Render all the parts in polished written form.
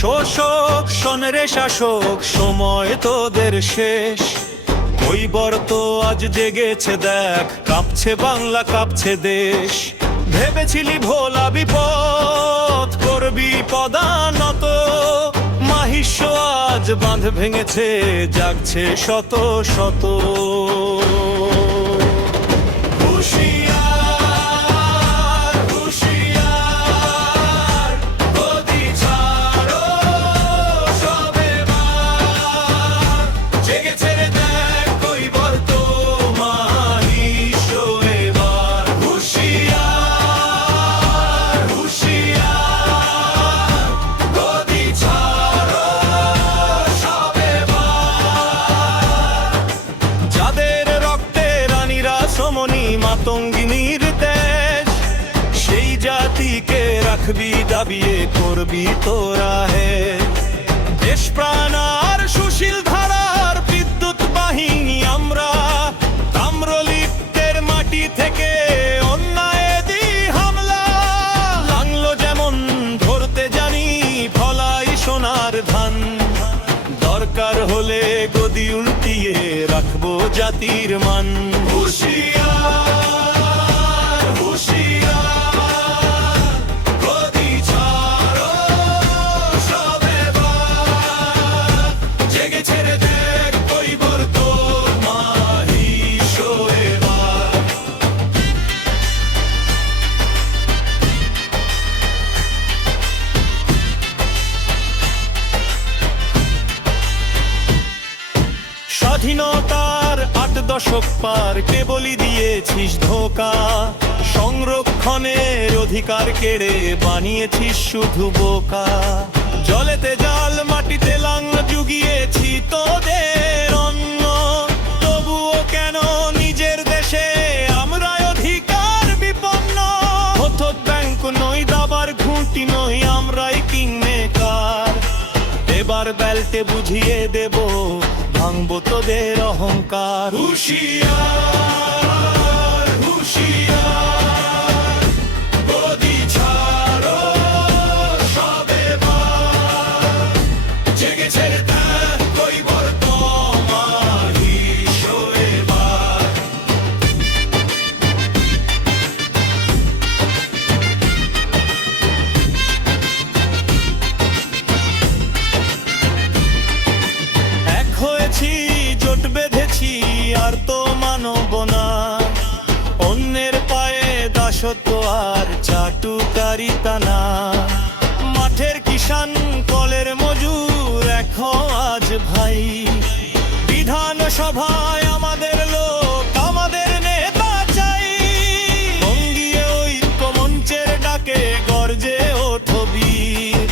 শোষক রে শাসক, সময় তোদের শেষ। কৈবর্ত আজ জেগেছে দেখ, কাঁপছে বাংলা কাঁপছে দেশ। ভেবেছিলি ভোলা বিপদ করবি পদানত, মাহিষ্য আজ বাঁধ ভেঙেছে, জাগছে শত শত। মাতঙ্গিনীর দেশ, সেই জাতিকে রাখবি দাবিয়ে করবি তোরা হে। দেশ প্রাণ আর সুশীল ধারার বিদ্যুৎ বাহিনী আমরা, তাম্রলিপ্তের মাটি থেকে অন্যায় দি হামলা। লাংলো যেমন ধরতে জানি ফলাই সোনার ধান, দরকার হলে গদি উল্টিয়ে রাখবো জাতির মান। স্বাধীনতার 8 দশক পার কেবলই দিয়েছিস ধোঁকা, সংরক্ষণের অধিকার কেড়ে বানিয়েছিস শুধু বোকা। জলেতে জাল মাটিতে লাঙ্গ জুগিয়েছি তোদের অন্ন, তবুও কেন নিজের দেশে আমরা অধিকার বিপন্ন। হতো ব্যাংক নই, দাবার ঘুঁটি নই, আমরাই কিং মেকার। এবার বেল্টে বুঝিয়ে দেব, ভাঙবো তোদের অহংকার। হুঁশিয়ার হুঁশিয়ার, গদি ছাড়ো সবে বার। জেগেছে দেখ কৈবর্ত মাহিষ্য এবার। জোট বেঁধেছি আর তো মানব না, অন্যের পায়ে দাসত্ব আর চাটুকারিতা না। মাঠের কিষান কলের মজুর এখন আজ ভাই, বিধানসভায় আমাদের লোক আমাদের নেতা চাই। ভঙ্গিয়ে ঐক্য মঞ্চের ডাকে গর্জে ওঠো বীর,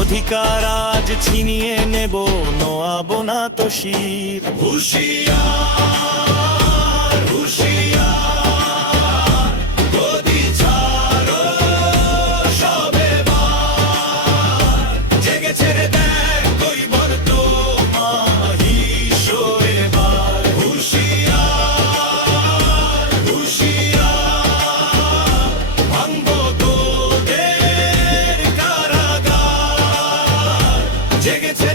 অধিকার আজ ছিনিয়ে নেব নোয়াবো না তো শির। হুঁশিয়ার হুঁশিয়ার, গদি ছাড়ো সবে বার। জেগেছে রে দেখ কৈবর্ত মাহিষ্য এবার। হুঁশিয়ার হুঁশিয়ার, ভাঙবো তোদের কারাগার। জেগেছে